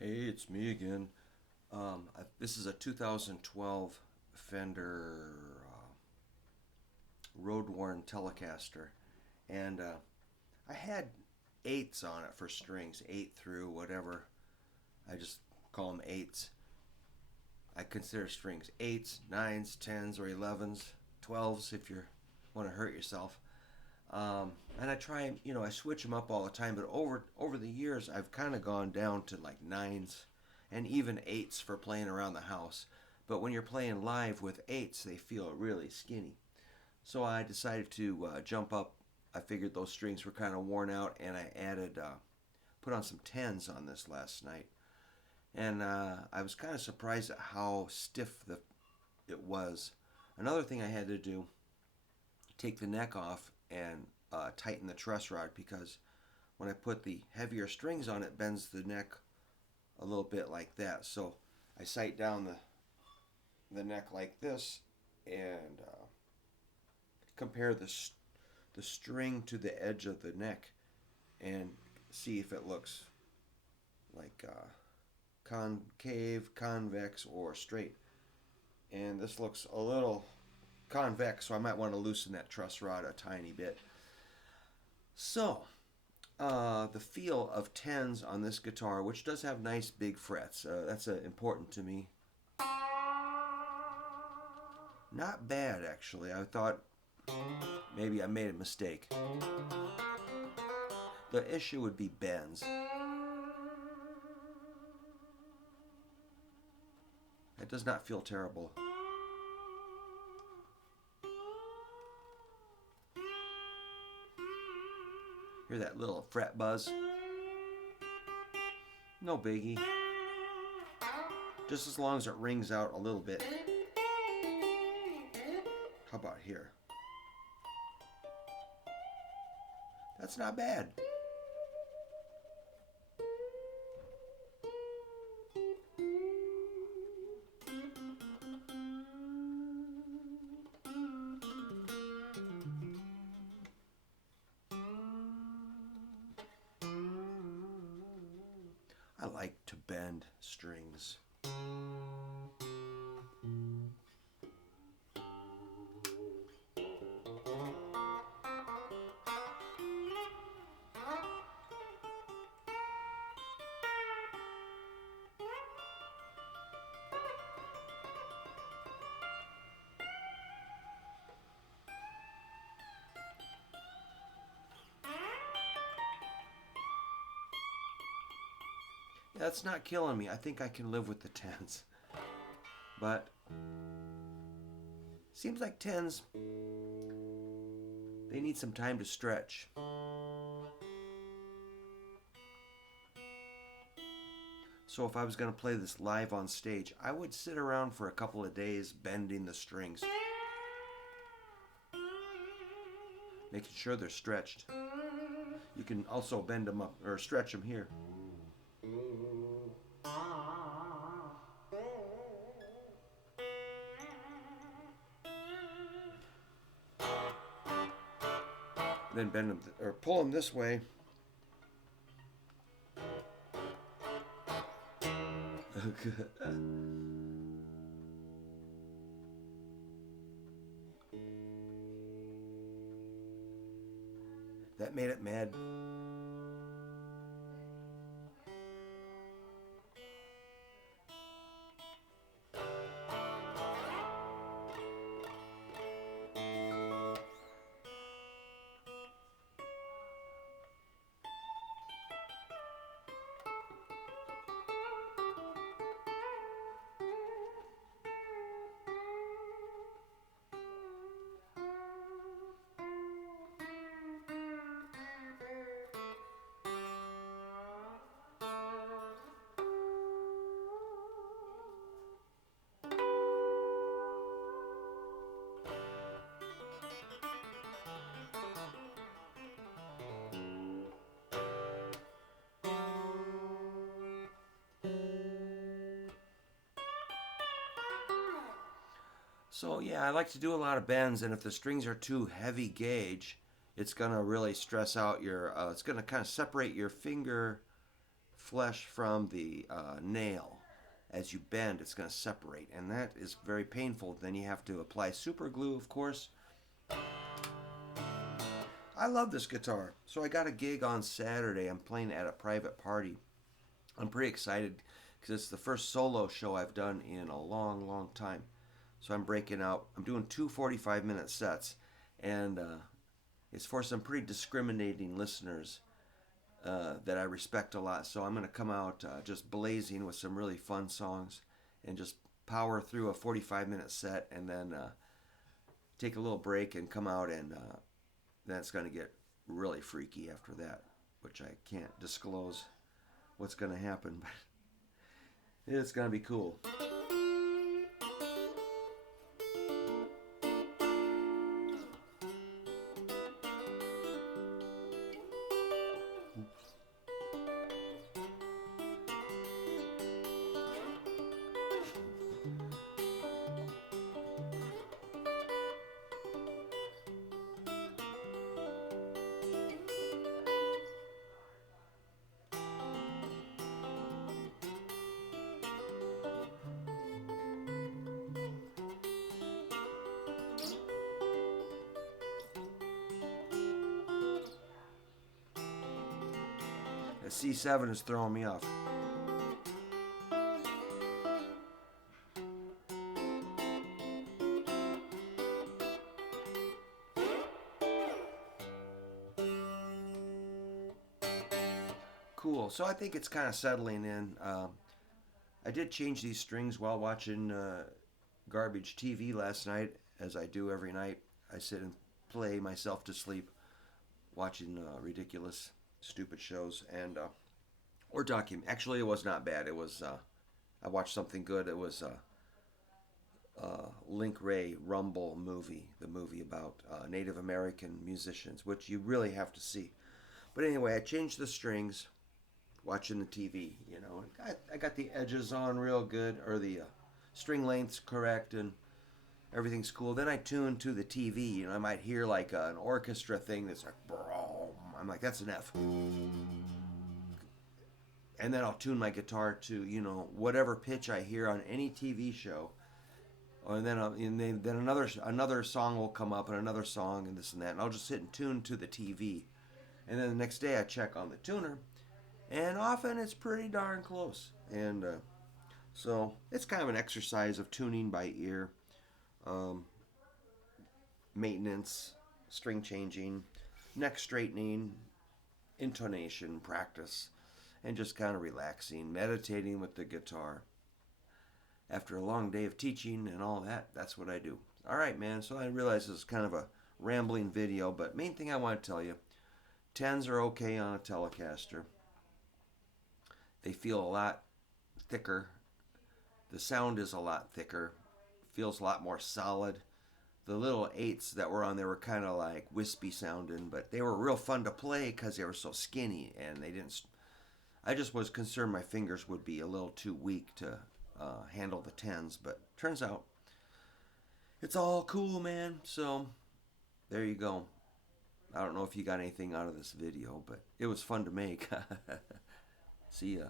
Hey, it's me again. This is a 2012 Fender Roadworn Telecaster, and I had eights on it for strings, 8 through whatever. I just call them eights. I consider strings eights, nines, tens, or 11s, 12s if you want to hurt yourself. And I try, I switch them up all the time. But over the years, I've kind of gone down to like nines and even eights for playing around the house. But when you're playing live with eights, they feel really skinny. So I decided to jump up. I figured those strings were kind of worn out, and I put on some tens on this last night. And I was kind of surprised at how stiff it was. Another thing I had to do, take the neck off and tighten the truss rod, because when I put the heavier strings on, it bends the neck a little bit like that. So I sight down the neck like this and compare the string to the edge of the neck and see if it looks like concave, convex, or straight. And this looks a little convex, so I might want to loosen that truss rod a tiny bit. So, the feel of tens on this guitar, which does have nice big frets, that's important to me. Not bad, actually. I thought maybe I made a mistake. The issue would be bends. It does not feel terrible. Hear that little fret buzz? No biggie. Just as long as it rings out a little bit. How about here? That's not bad. I like to bend strings. That's not killing me. I think I can live with the tens. But seems like tens, they need some time to stretch. So if I was going to play this live on stage, I would sit around for a couple of days bending the strings, making sure they're stretched. You can also bend them up or stretch them here. Then bend them or pull them this way. That made it mad. So yeah, I like to do a lot of bends, and if the strings are too heavy gauge, it's gonna really stress out your. It's gonna kind of separate your finger flesh from the nail. As you bend, it's going to separate, and that is very painful. Then you have to apply super glue, of course. I love this guitar. So I got a gig on Saturday. I'm playing at a private party. I'm pretty excited because it's the first solo show I've done in a long, long time. So I'm breaking out. I'm doing two 45-minute sets, and it's for some pretty discriminating listeners that I respect a lot. So I'm going to come out just blazing with some really fun songs and just power through a 45-minute set, and then take a little break and come out, and that's going to get really freaky after that, which I can't disclose what's going to happen, but it's going to be cool. The C7 is throwing me off. Cool. So I think it's kind of settling in. I did change these strings while watching garbage TV last night, as I do every night. I sit and play myself to sleep watching ridiculous, stupid shows, and or document. Actually, it was not bad. It was I watched something good. It was Link Ray Rumble movie, the movie about Native American musicians, which you really have to see. But anyway, I changed the strings watching the TV. You know, I got the edges on real good, or the string lengths correct, and everything's cool. Then I tune to the TV. You know, I might hear like an orchestra thing that's like, I'm like, that's an F. And then I'll tune my guitar to, you know, whatever pitch I hear on any TV show. Or then another song will come up, and another song, and this and that, and I'll just sit and tune to the TV. And then the next day I check on the tuner, and often it's pretty darn close. And so it's kind of an exercise of tuning by ear, maintenance, string changing, neck straightening, intonation practice, and just kind of relaxing, meditating with the guitar. After a long day of teaching and all that, that's what I do. All right, man, so I realize this is kind of a rambling video, but main thing I want to tell you, 10s are okay on a Telecaster. They feel a lot thicker. The sound is a lot thicker. Feels a lot more solid. The little 8s that were on there were kind of like wispy sounding, but they were real fun to play because they were so skinny, and they didn't. I just was concerned my fingers would be a little too weak to handle the 10s, but turns out it's all cool, man. So there you go. I don't know if you got anything out of this video, but it was fun to make. See ya.